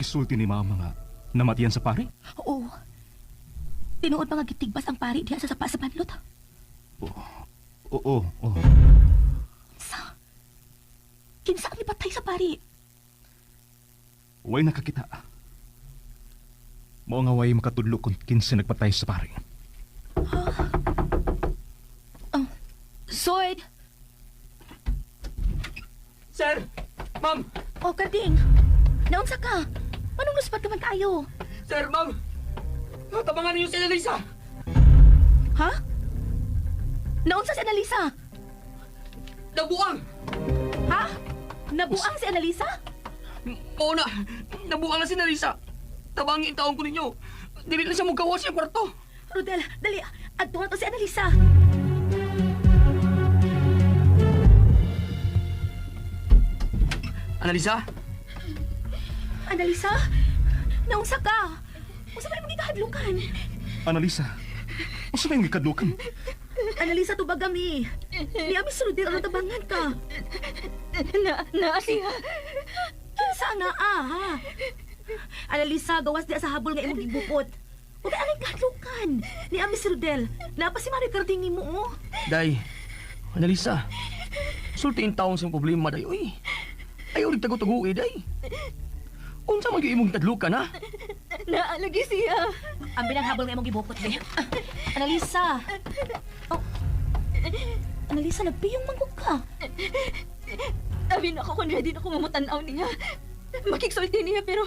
gisulti ni mama nga namatiyan sa pari? Oo. Tinuod mga gitigbas ang pari diya sa sapa sa banlot. Oo. Kinsa ang ipatay sa pari? Way nakakita. Mao nga way makatudlo kung kinsa nagpatay sa pari. Sword! Sir! Ma'am! O, Karding! Naunsa ka? Anong luspat ka man kayo? Sir, ma'am! Tabangan niyo si Annalisa! Ha? Naunsa si Annalisa? Nabuang! Ha? Nabuang si Annalisa? Oo na! Nabuang na si Annalisa! Tabangin taong ko ninyo! Dili na siya magawa siya kwarto! Rodel, dali! Adto na to si Annalisa! Annalisa? Annalisa? Naunsa ka? Unsa man imong gikahadlukan? Annalisa, asa ba yung ikadlukan? Annalisa, tubag kami. Niami si Rodel, ano tabangan ka? Siya. Kinsa na ha? Annalisa, gawas di sa habol nga imong gibukot. Huwag ka aling kahadlukan. Niami si Rodel. Napa si Mario Carding mo, oh. Day, Annalisa, sultiin taong siyang problema, day. Uy, ayaw rin tago-tago day. Unsa man yung imong tadlukan, ha? Naalagi siya. Ang binanghabol nga imong gibukot, be. Annalisa. Oh. Annalisa, nagpiyong manggog ka. Sabi na ako kung ready na ako mamutanaw niya. Makiksulti niya pero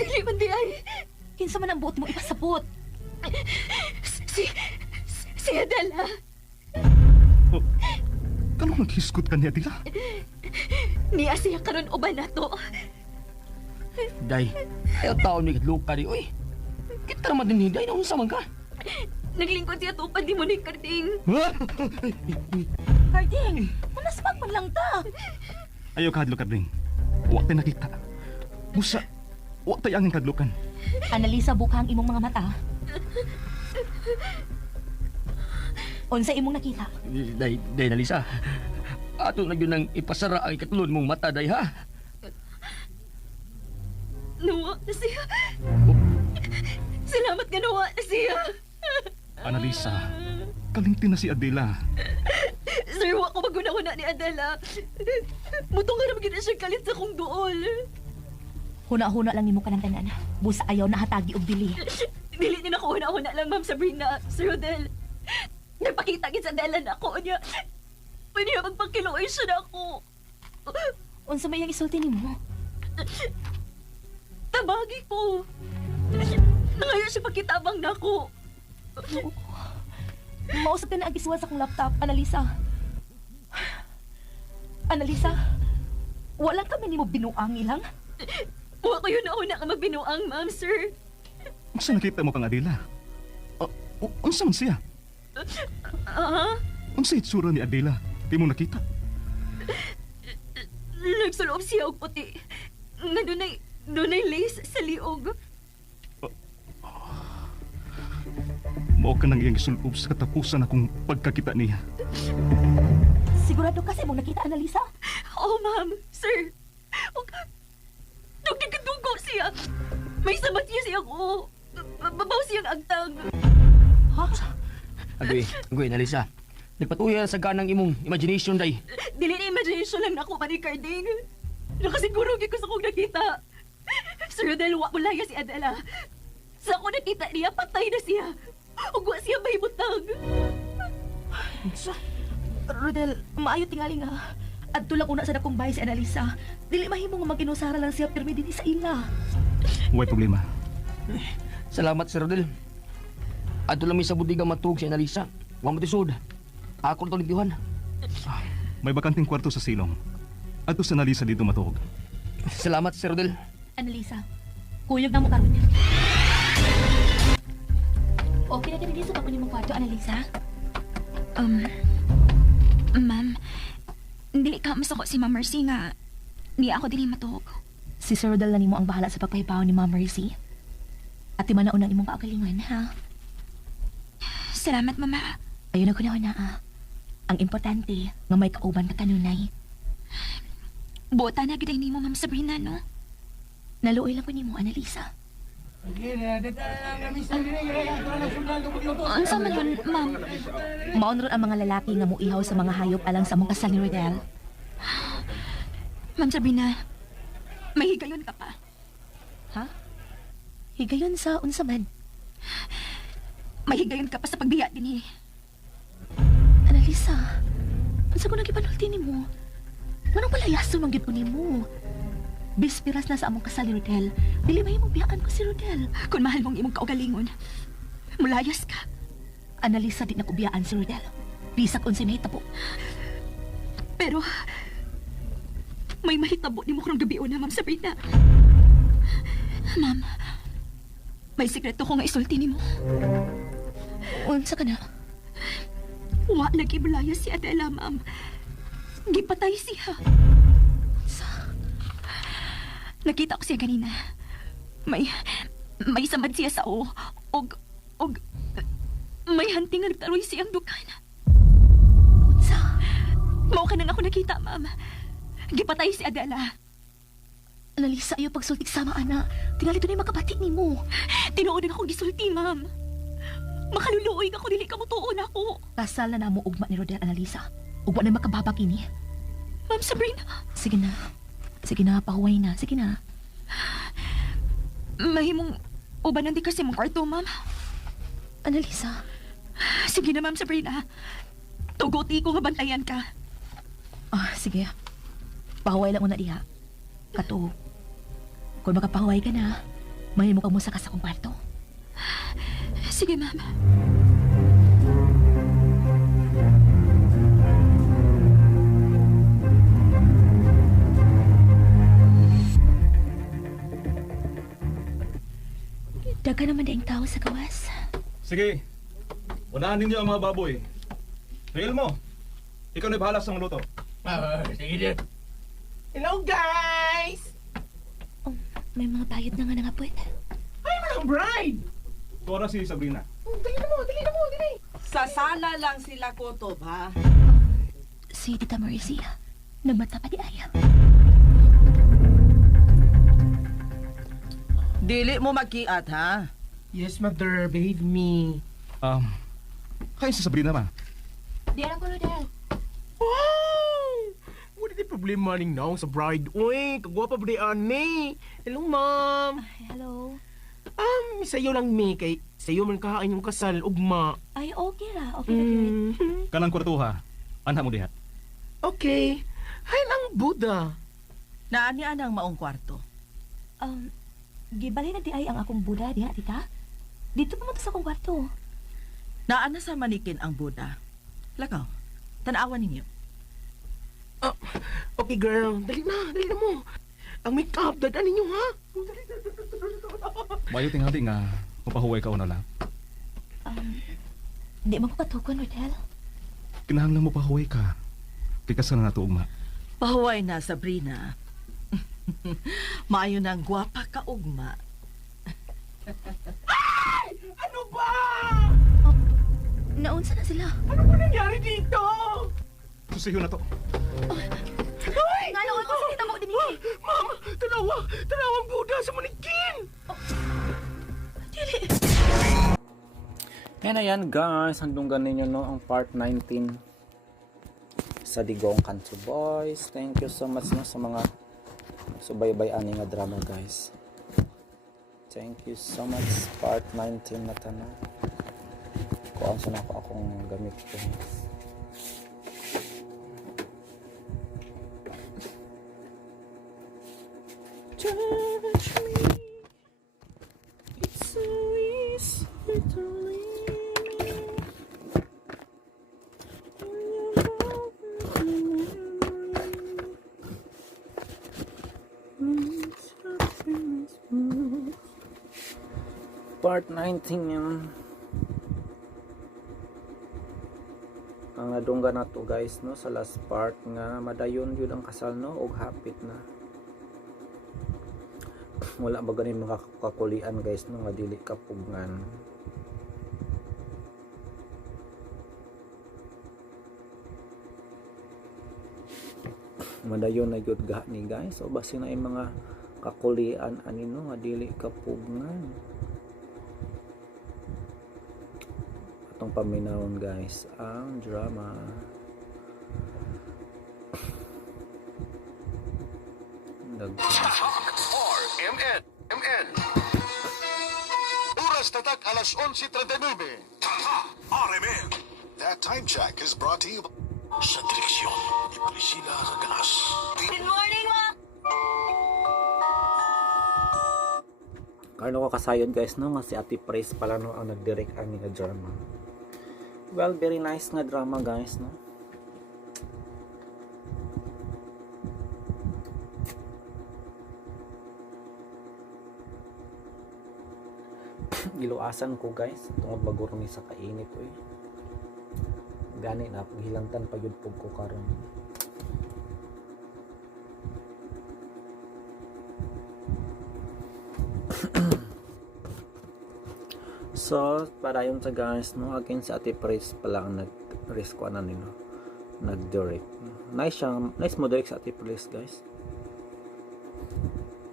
dili man di ay. Kinsa man ang buot mo ipasabot. Si Adela. Oh, kanong naghiskot ka niya, Adela? Niya siya karon uban nato. Day, ayaw taon may kadluka, di. Uy, kita naman din, day. Naunsa man ka? Naglingkod siya tupad di mo ni Karding. Carding, manasbag man lang ta. Ayaw kahadlok, Karding. Huwag tayo nakita. Busa, huwag tayo angin kadlukan. Annalisa, buka ang imong mga mata. Unsa imong nakita? Day, Annalisa. Ato na yun ang ipasara ang ikatulon mong mata, day, ha? Nawa na siya. Salamat nga nawa na siya. Annalisa, kalimti na si Adela. Sir, wa ko maguna-una ni Adela. Mutong nga naman siya kalit sa kong duol. Huna-huna lang nimo kanang tanan. Busa ayaw na hatagi og bili. Dili din ako una-una lang, Ma'am Sabrina. Sir Rodel, nagpakita gid sa Adela na ako niya. Pwede niya magpakiluoy siya na ako. Unsa may yang isulti nimo? Tabagi ko. Nangayon siya pagkitabang na ako. Mausap ka na ang giswa sa kong laptop, Annalisa. Annalisa, walang kami nimo binuang ilang. Wa ko yun na ka magbinuang, Ma'am, sir. Unsa nakita mo kang Adela? Unsa man siya? Unsa itsura ni Adela? Di mo nakita? Nagsuloob siya og puti. Nga dunay lace sa liog. Mao ka nang iyang isulob sa katapusan akong pagkakita niya. Sigurado ka sa imong nakita, Annalisa? Oh, Ma'am, sir. Og nagkadugo siya. May sabat siya ko. Babaw siyang agtang. Ha? Agoy, Annalisa. Nagpatuya sa ganang imong imagination, day. Dili na imagination lang na ako pa ni Carding. Nakasiguro ko sa kong nakita. Sir Rodel, wa mo laya si Adela. Sa ako nakita niya, patay na siya. Ug wa siya may butang. Rodel, maayo tingali nga. Adto lang una sa dakong bahay si Annalisa. Dili mahimo nga mag-inusara lang siya pirmi dinhi sa ila. Huwag problema. Salamat, Sir Rodel. Ato lang may sa budiga matug si Annalisa. Huwag matisod. Ako ito nitiwan. May bakanting kwarto sa silong. Ato sa Annalisa dito matuog. Salamat, Sir Rodel. Annalisa, kuyog na mo karon. Okay na din sa kapag mong kwarto, Annalisa? Ma'am, hindi ka masako si Ma'am Mercy nga di ako dili matuog. Si Sir Rodel na nimo ang bahala sa pagpahibaw ni Ma'am Mercy. At di man na unang imong kaagalingan, ha? Salamat, Mama. Ayun ako na ah. Ang importante, nga may kauban ka kanunay. Bota na gid nimo, Ma'am Sabrina, no? Naluoy lang ko nimo, Annalisa. Unsa man yun, ma'am? Maon ron ang mga lalaki nga muihaw sa mga hayop alang sa among kasal ni Rodel. Ma'am Sabrina, may higayon ka pa. Ha? Higayon sa unsa man? May higayon ka pa sa pagbiya din eh. Annalisa, unsa ko nagipanulti nimo? Manong palayason man gyud ko nimo. Bispiras na sa among kasal ni Rodel. Dili mahimong biyaan ko si Rodel. Kung mahal mong imong kaugalingon, mulayas ka. Annalisa, di na ko biyaan si Rodel. Bisag unsay mahitabo. Pero, may mahitabo ni mo karong gabi na, Ma'am Sabrina. Ma'am, may sikreto ko nga isulti ni mo. Unsa ka na? Wa nagibulaya si Adela, ma'am. Gipatay siya. Nakita ko siya kanina. May samad siya sa og may hanting nga nagtaroy siyang dukan. Unsa? Mao ka nang ako nakita, ma'am. Gipatay si Adela. Annalisa, ayo pagsultik sama, ana. Tingali to na makabati nimo. Tinuod na akong gisulti, ma'am. Makaluluoy ka ko, dili ka mo tuon ako. Kasal na namo ugma ni Rodel, Annalisa. Ugma na makababag ini. Ma'am Sabrina. Sige na. Sige na, pahuway na. Sige na. Mahimong uban nanti kasi mong kwarto, ma'am. Annalisa. Sige na, Ma'am Sabrina. Tuguti ko nga bantayan ka. Sige. Pahuway lang una diha. Kato. Kung makapahuway ka na, mahimo ka mo sa kong kwarto. Sige, ma'am. Daga naman daing tao sa gawas. Sige. Unahan ninyo ang mga baboy. Real mo. Ikaw na bahala sa luto. Sige din. Hello, guys! May mga bayad na nga nangapot. Ay, manang bride! Tora si Sabrina. Dali na mo, dali. Sa sala lang sila kutob, ha? Si Tita Marcia. Namata pa di ayam. Dili mo magkiat, ha? Yes, mother, behave me. Kayo si Sabrina ba? Di alam ko, Rodel. Wow! Wala di problema ning naong sa bride. Uy, kagwapa ba di ani? Hello, ma'am. Hello. Sayo lang mi kay sayo man kahain yung kasal, ugma. Ay, okay ra. Okay na gyud. Kanang kwartuha. Anha mo diha. Okay. Hay ang Buddha. Naani anang maong kwarto. Gibali na di ay ang akong Buddha diha, tita. Dito pa man to sa akong kwarto. Naana sa manikin ang Buddha. Lakaw, tanawan ninyo. Okay, girl. Dali na mo. Ang make-up, dadaan ninyo, ha? Mayo tingali nga mapahuway ka una lang. Di man ko katukon, Rodel. Kinahanglan mo pahuway ka. Kikasal na nato ugma. Pahuway na, Sabrina. Maayo ng gwapa ka ugma. Ano ba? Naunsa na sila? Ano ba nangyari dito? Susiyo na to. Ay! Nga lang ako sa tita mo din eh. Ma'am, tanawang Buddha sa manikin! Yan na yan guys, hanggang ninyo no ang part 19 sa Digong Kanto Boys. Thank you so much no sa mga subaybay ani nga drama guys. Thank you so much part 19 na tanong. Kuan sa nako akong gamit ko. Touch me. It's so easy to leave me. Part 19 yan. Ang nadungga na to guys no sa last part nga madayon yun ang kasal no og hapit na. Wala ba ganin mga kakulian guys no nga dili kapugngan. Madayon na gyud ga ni guys. So basi na yung mga kakulian anino nga dili kapugngan. Atong paminawon guys ang drama. RMN. Oras tatak alas 11:39. RMN. That time check is brought to you sa direksyon ni Priscilla Raganas. Good morning, ma! Karno ko kasayon guys no nga si Ate Praise pala no ang nag-direct ani nga drama. Well, very nice nga drama guys no. Giluasan ko guys tungod maguro ni sa kainit oy. Gani na hilantan pa yun pug ko karon. So, para yun sa guys, no, again si Ate Praise pala ang nag-risk ko na nino. Nag-direct. Nice siya, nice mo direct sa Ate Praise guys.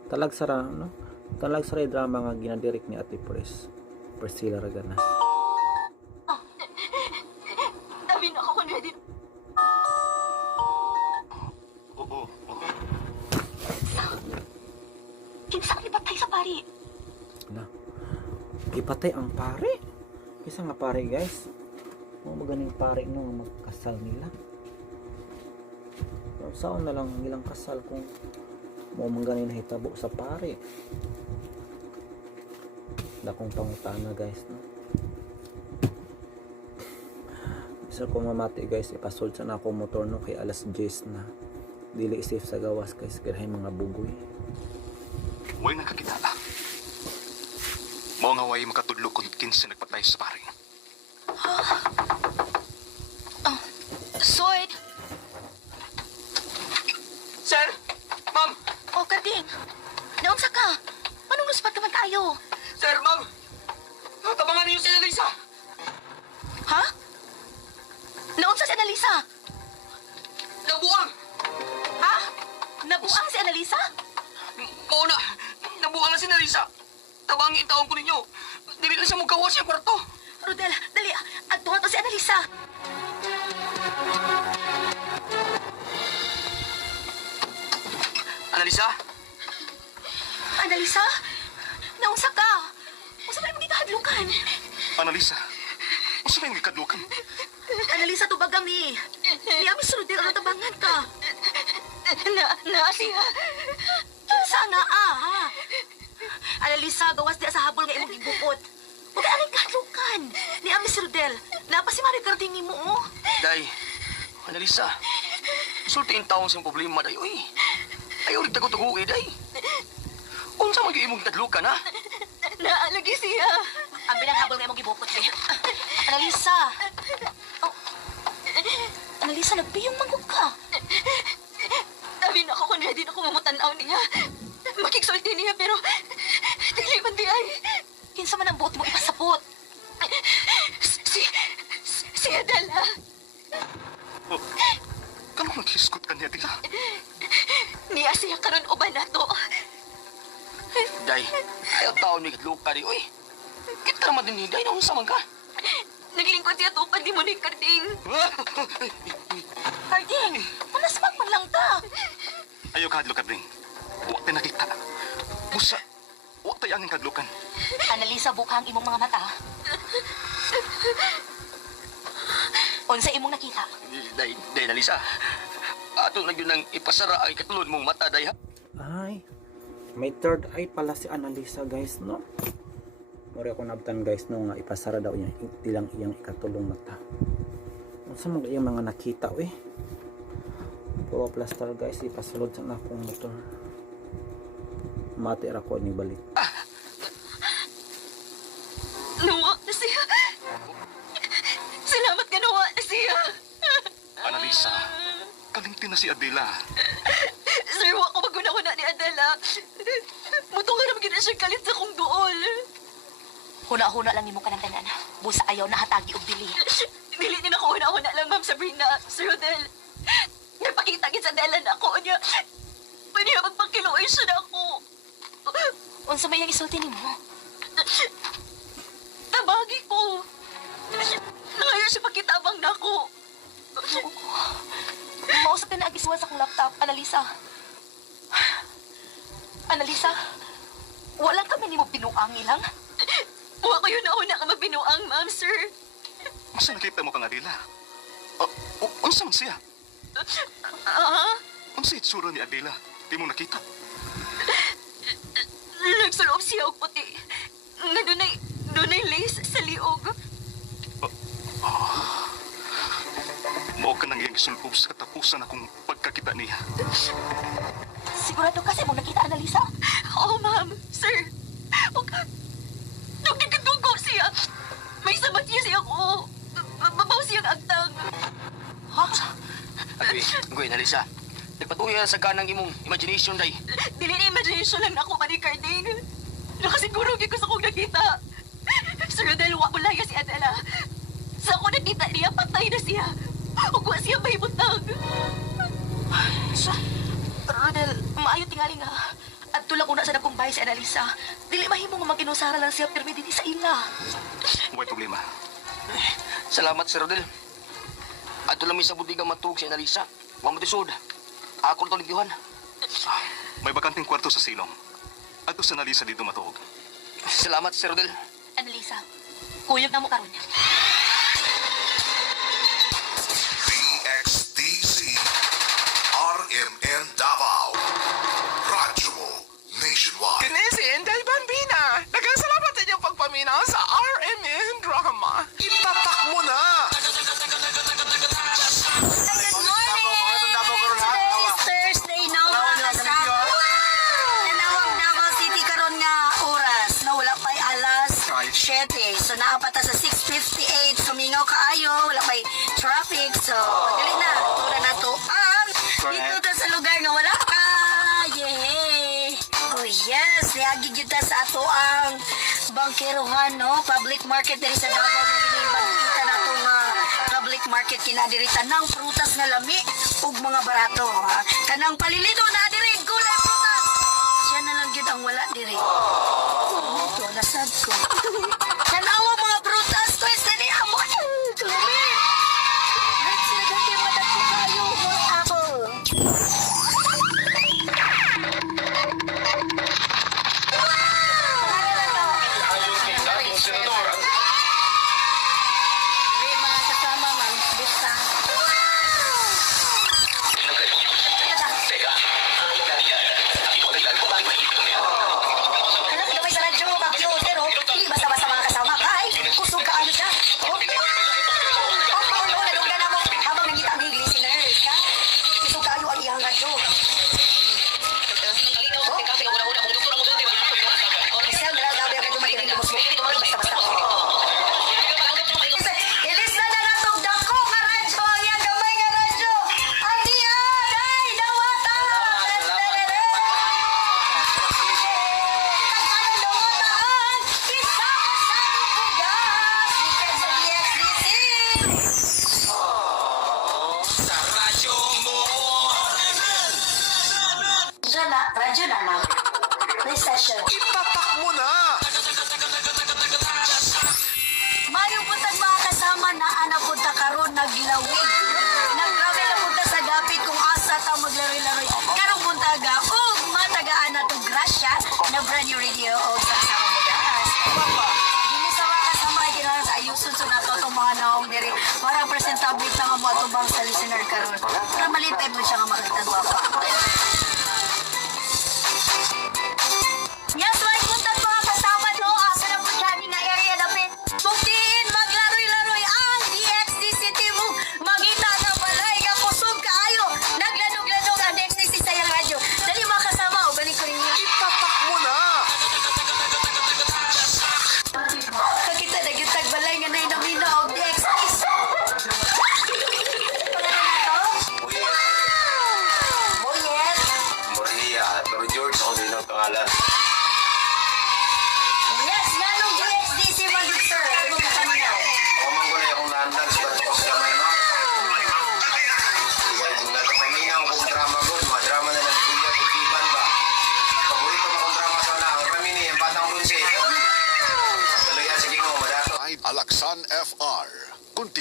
Talag sara, no? Talag sara yung drama nga ginadirect ni Ate Praise. Priscilla Raganas. Sabi na ako kung ready. Oo. Kinsa ang ibatay sa pari? Na. Ipatay ang pare. Isa nga pare guys. Mo maganing pare no nga magkasal nila. So, saan na lang nilang kasal kung mo maganing nahitabo sa pare. Dakong pangutana guys no. Isa ko mamati guys ipasold sa na ako motor no kay alas 10 na. Dili safe sa gawas guys kay mga bugoy. Way nakakita. Mao nga way makatudlo kung kinsa nagpatay sa pare. Sword! Sir! Ma'am! O, Karding! Naunsa ka? Anong luspat ka man kayo? Sir, ma'am! Tabangan niyo si Elisa! Ha? Naunsa si Annalisa? Nabuang! Ha? Nabuang si Annalisa? Mauna! Nabuang na si Elisa! Tabangin taon ko ninyo! Dili na siya magkawas yung kwarto! Rodel, dali! Adto to si Annalisa! Annalisa? Annalisa? Naunsa ka? Unsa may mong gikahadlukan? Analisa. Usa may gikadlukan. Annalisa, tubag kami. Niya mi Rodel ang tabangan ka. Na siya. Kinsa nga ha? Annalisa, gawas di sa habol nga imong gibukod. Huwag ka aling kahadlukan. Ni Amis Rodel, napa si Mario Carding mo, oh. Day, Annalisa, sultiin taon siyang problema, day, uy. Ayaw rin tago-tago, day. Unsa mo yung imong tadlukan, ha? Naalagi siya. Ang bilang habol nga imong gibukod, eh. Annalisa. Oh. Annalisa, nagpiyong manggog ka. Sabi na ako kung ready na kumamutanaw niya. Makiksulti niya, pero dili man di ay. Kinsa man ang buot mo ipasabot. Si Adela. Oh. Kamo maghiskot ka niya dila. Niya siya karon uban nato. Day, ayaw taon may kadluka, day, uy. Kita naman din ni Day, naunsa man ka? Naglingkod siya tupad di mo ni Carding. Carding, manasmag man lang ta. Ayaw kahadlukan ring. Wa tayo nakita. Busa. Wa tayo angin kadlukan. Annalisa, buka ang imong mga mata. Unsa imong nakita? Day, Annalisa. Ato na yun ang ipasara ang katulod mong mata, day, ha? Ay, may third eye pala si Annalisa guys no. Mori ako nabtan guys no nga ipasara daw niya tilang iyang ikatulong mata. Unsa mo iyang mga nakita eh. Puro plaster guys ipasulod sa akong motor. Mati ra ko ni balik. Nawa na siya. Salamat ka, nawa na siya. Analisa. Kalingtin na si Adela. Sir, wa ko maguna-una ni Adela. Muto nga naman siya kalit sa kong duol. Huna-huna lang mo ka ng tanan. Busa ayaw na hatagi og dili. Dili din ako huna-huna lang, Ma'am Sabrina. Sir Rodel. Napakita gid sa Adela na ako niya. Pwede magpakiluoy siya na ako. Unsa may yang isulti nimo? Tabagi ko. Nangayon siya pagkitabang na ako. Mausap ka na agiswa sa akong laptop, Annalisa. Annalisa, walang kami nimo pinuang ilang. Huwag ko yun nauna ka mabinuang, ma'am, sir. Asa nakita mo kang Adela? Unsa man siya? Ah? Unsa itsura ni Adela? Di mo nakita? Nagsuloob siya og puti. Nga dunay lace sa liog. Mao ka nang iyang sulpob sa katapusan akong pagkakita niya. Sigurado kasi mo nakita, Annalisa. Oo, ma'am, sir. Huwag nagkikadugo siya. May sabat niya siya ko. Babaw siyang agtang. Ha? Goy, Annalisa. Nagpatuloy sa kanang imong imagination, day. Dili na imagination lang ako, Manny Carding. Nakasiguro ko sa kong nakita. Sir Rodel, wa mo laya si Adela. Sa ako nakita niya, patay na siya. Ug wa siya may butang. Sa... Rodel, maayo tingali nga. At tulang una sa dakong bahay si Annalisa. Dili mahimo nga maginusara lang siya pirmi din sa ila. Huwag problema. Salamat, Sir Rodel. Ato lang mi sa budiga matug si Annalisa. Wa matisod. Ako to ligdihan. May bakanting kwarto sa silong. Ato sa Nalisa dito matuog. Salamat, Sir Rodel. Annalisa, kuyog na mo karon. VXDC RMN Davao Radyo Nationwide. Kinesi, Inday Bambina. Nagkasalamat sa inyong pagpaminaw sa RMN Drama. Ipapak mo na! Thursday na mga kasama. Tanawang Davao City karon nga oras na wala pa'y alas 7. So naapata sa 6:58. Sumingaw kaayo, wala pa'y traffic. So dili na, tura na to. Dito ta sa lugar nga wala ka. Yay! Oh yes, niagi kita sa ato ang bangkerohan, no? Public market diri sa Davao nga ginibangkita na to nga public market kinadirita ng prutas nga lami ug mga barato, ha? Kanang palilito na diri gulay prutas. Siya na lang gyud ang wala diri. Ito nasad ko. Tanawa mga prutas ko is dili amo. Dumi. Let's see the madaki kayo mga apple. Mga kasama, ma'am. Bista. Anak, gamay sa radyo, computer, oh. Hindi basta-basta mga kasama. Ay, kusog ka ano siya. Oh. Oh, nadunggan na mo. Habang nangita ang listeners, ha? Kusog ka ang iyang radyo. Oh. Isang grabe ang radyo makinig na mo. Basta-basta. Ilis na na natong dako nga radyo. Ang iyang gamay nga radyo. Ang diyan, ay, dawata. Radyo na na. Recession. Ipapak mo na! Mayong puntag mga kasama na anapunta karon naglawig. Nagtravel na punta sa dapit kung asa ta maglaro-laro. Karong puntaga ug matagaan na tong grasya na brand new radio o sa kasama mo guys. Dili sa mga kasama ay kinahanglan sa ayuson sa nato itong mga naong diri. Para presentable ta nga mo atubang sa listener karon. Para malintay mo siya nga makita guwapa. Yes, may puntag mga kasama no. Asa na po dyan nga area dapit. Buktiin maglaroy-laroy ang DXDC team mo. Magita na balay nga kusog kaayo. Naglanog-lanog ang DXDC sa iyang radyo. Dali mga kasama o balik ko ninyo. Ipapak mo na! Kakita na gitag balay nga nainamina o DXDC. Pagkata na to?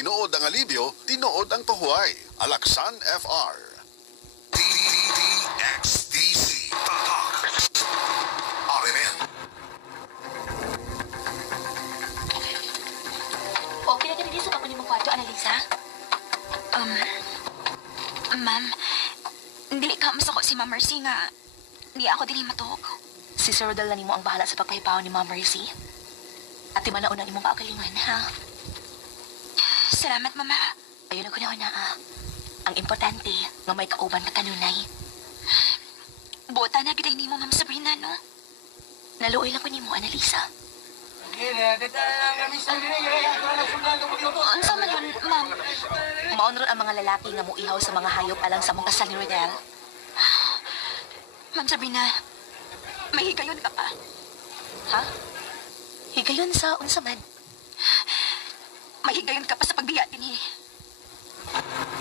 tinuod ang alibyo, tinuod ang pahuway. Alaksan FR. DDXDC. Tatak. RMN. Okay na ganun sa kapunin mong kwarto, Annalisa? Ma'am, hindi ka masako si Ma'am Mercy nga di ako dili matuog. Si Sir Rodel na nimo ang bahala sa pagpahibaw ni Ma'am Mercy. At di man nauna imong kaagalingan, ha? Salamat, Mama. Ayun ako na Ang importante, nga may kauban ka kanunay. Buta na giday nimo, Ma'am Sabrina, no? Naluoy lang ko nimo, Annalisa. Unsa man yun, Ma'am? Maon ron ang mga lalaki nga muihaw sa mga hayop alang sa mong kasal ni Rodel. Ma'am Sabrina, may higayon ka pa. Ha? Higayon sa unsa man? May higayon ka pa sa pagbiya din eh.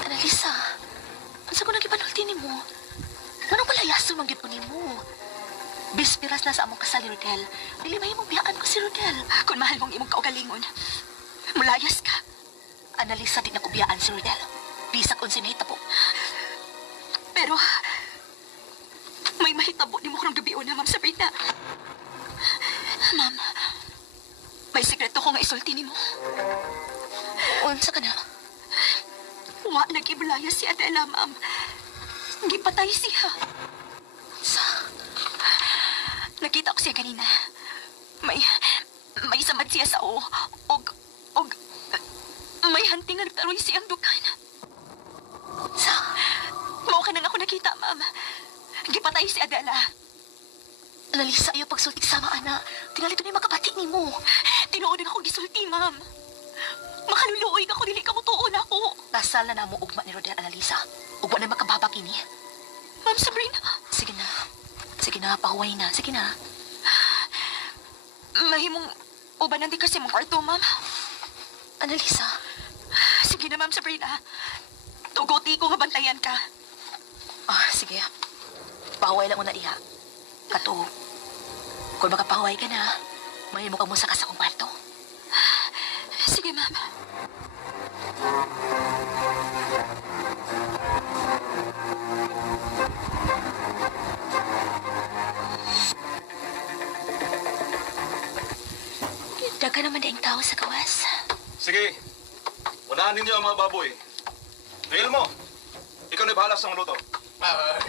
Annalisa, unsa ko nagipanulti nimo? Manong palayaso manggid ko nimo. Bispiras na sa among kasal ni Rodel. Dili mahimong biyaan ko si Rodel. Kung mahal mong imong kaugalingon, mulayas ka. Annalisa, di na ko biyaan si Rodel. Bisag unsay mahitabo. Pero, may mahitabo ni mo karong gabi na, Ma'am Sabrina. Ma'am, may sikreto ko nga isulti ni mo. Unsa ka na? Wa nag-ibulayas si Adela, Ma'am. Gipatay siya. Sa... Nakita ko siya kanina. May samad siya sa may hanting nga nagtaroy siyang dukan. Sa... Mao ka nang ako nakita, Ma'am. Gipatay si Adela. Annalisa, ayaw pagsulti sama, ana. Tingali ito na yung makabati ni mo. Tinuod na ako gisulti, Ma'am. Makaluluoy ka ko, dili ka mo tuon ako. Kasal na namo ugma ni Rodel, Annalisa. Ugma na makababa kini. Ma'am Sabrina. Sige na. Sige na, pahuway na. Sige na. Mahimong ubanan di kasi mong kwarto, Ma'am. Annalisa. Sige na, Ma'am Sabrina. Tuguti ko nga bantayan ka. Sige. Pahuway lang una diha. Kato. Kung makapahuway ka na, mahimo ka mo sa kasa kong kwarto. Sige, Ma'am. Daga naman na yung tao sa gawas. Sige. Unahan ninyo ang mga baboy. Tuhil mo. Ikaw na bahala sa luto.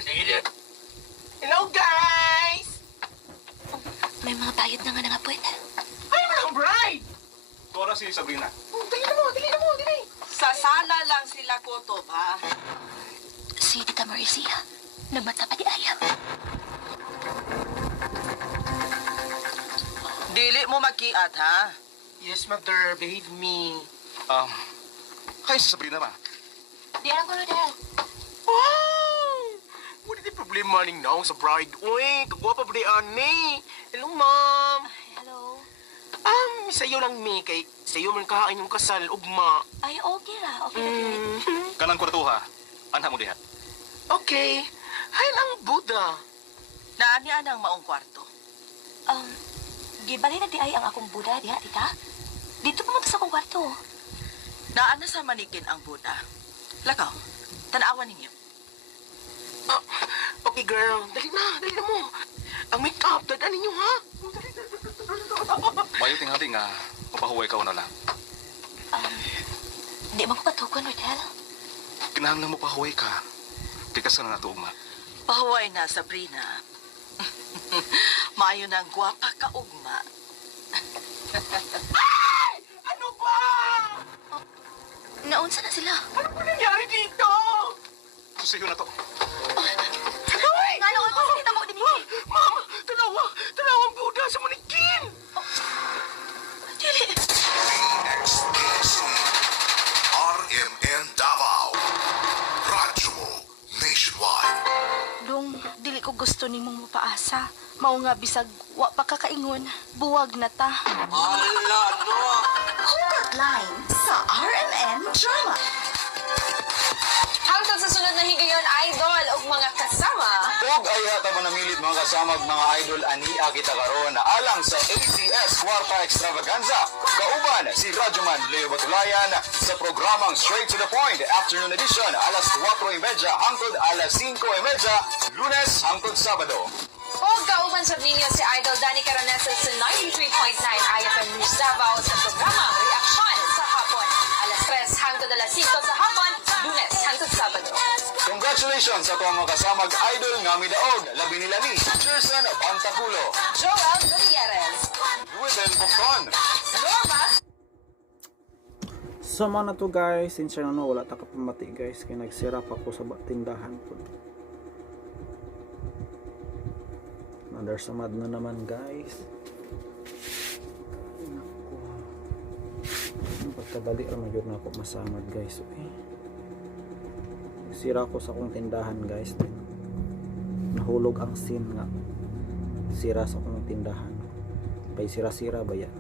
Sige din. Hello, guys! May mga bayad na nga nangapwet. Ay, mga bride! Tora si Sabrina. Dali na mo. Sasana lang sila kutob, ha? Si Tita Marcy, namata pa di ayam. Dili mo magkiat, ha? Yes, mother. Believe me. Kayo si Sabrina ba? Di ako, Rodel. Wow! Wala di problema ning naong sa bride. Uy, kagwapa pa di ani. Hello, ma'am. Hello. Sayo lang mi kay sayo man kahain yung kasal ugma. Ay, okay ra. Okay na din. Kanang kwartuha. Anha mo diha. Okay. Hay lang Buddha. Naani anang maong kwarto. Gibalay na di ay ang akong Buddha diha, tita. Dito pumunta sa akong kwarto. Naana sa manikin ang Buddha. Lakaw, tanawan ninyo. Okay, girl. Dali na mo. Ang make-up, dadaan ninyo, ha? Mayo tinghali nga mapahuway ka na lang. Di mo ko katukon, Rodel. Kinahanglan mo pahuway ka. Tikas ka na natuugma. Pahuway na, Sabrina. Maayo na ang gwapa ka ugma. Ay! Ano ba? Naunsa na sila? Ano ba nangyari dito? Susiyo na to. Ay! Nga naman ko, kita mo din Ma'am, tanawang Buddha sa manikin! Dili. DXDC. RMN Davao. Radyo mo nationwide. Dong, dili ko gusto nimong mapaasa. Mao nga bisag wa pa kakaingon, buwag na ta. Ala, no! Line sa RMN Drama. Hangtod sa sunod na higayon, idol, o mga kasama. Huwag ay hata manamilit mga mga kasamag mga idol ani kita karon na alang sa ACS Kwarta Extravaganza. Kauban si Radyoman Leo Batulayan sa programang Straight to the Point Afternoon Edition alas 4:30 hangtod alas 5:30 Lunes hangtod Sabado. O kauban sa ninyo si Idol Danny Caroneses sa 93.9 IFM News Davao sa programang Reaksyon sa Hapon. Alas 3 hangtod alas 5 sa hapon, Lunes hangtod Sabado. Congratulations sa tuwang mga kasamag idol nga midaog, labi nila ni Jerson Pantaculo, Joel Gutierrez, Ruben Bukton, Norma. So mga na to guys, sincere na wala ta kapamati guys, kaya nagsirap ako sa tindahan po. Another samad na naman guys. Naku. Pagkadali naman yun na ako masamad guys. Okay. Nagsira ako sa akong tindahan guys. Then, nahulog ang sin nga. Sira sa akong tindahan. Kaya sira-sira ba yan?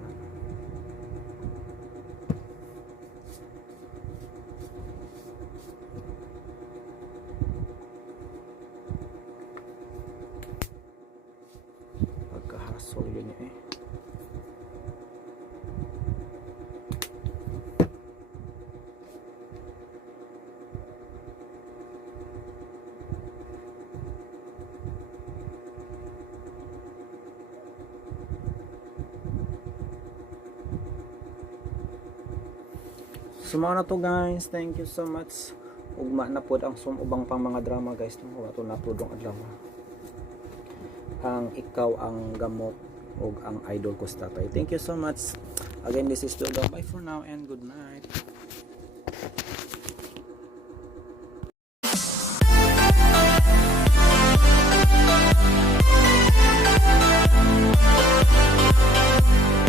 Pagkahasol yun eh. So mga na to guys, thank you so much. Ugma na pod ang sumubang pang mga drama guys. Wato na po dong adlaw. Ang ikaw ang gamot o ang idol ko sa tatay. Thank you so much. Again, this is Dodo. Bye for now and good night.